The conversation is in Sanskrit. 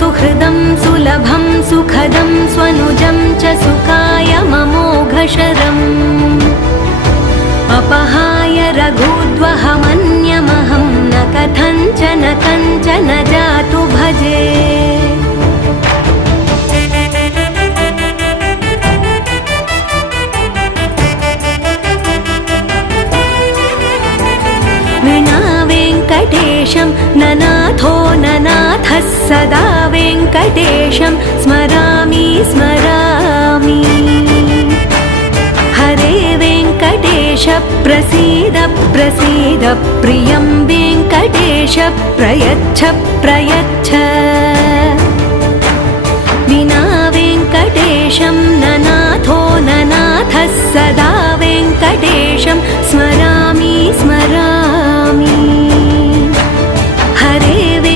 सुहृदं सुलभं सुखदं स्वनुजं च सुखाय ममोघशरम् अपहाय रघुद्वहमन्यमहं न कथञ्चन कञ्चन जातु भजे विना वेङ्कटेशं ननाथो ननाथः सदा वेङ्कटेशं स्मरामि स्मरामि हरे वेङ्कटेश प्रसीद प्रसीद प्रियं वेङ्कटेश प्रयच्छ प्रयच्छ विना वेङ्कटेशं ननाथो ननाथः सदा वेङ्कटेशं स्मरामि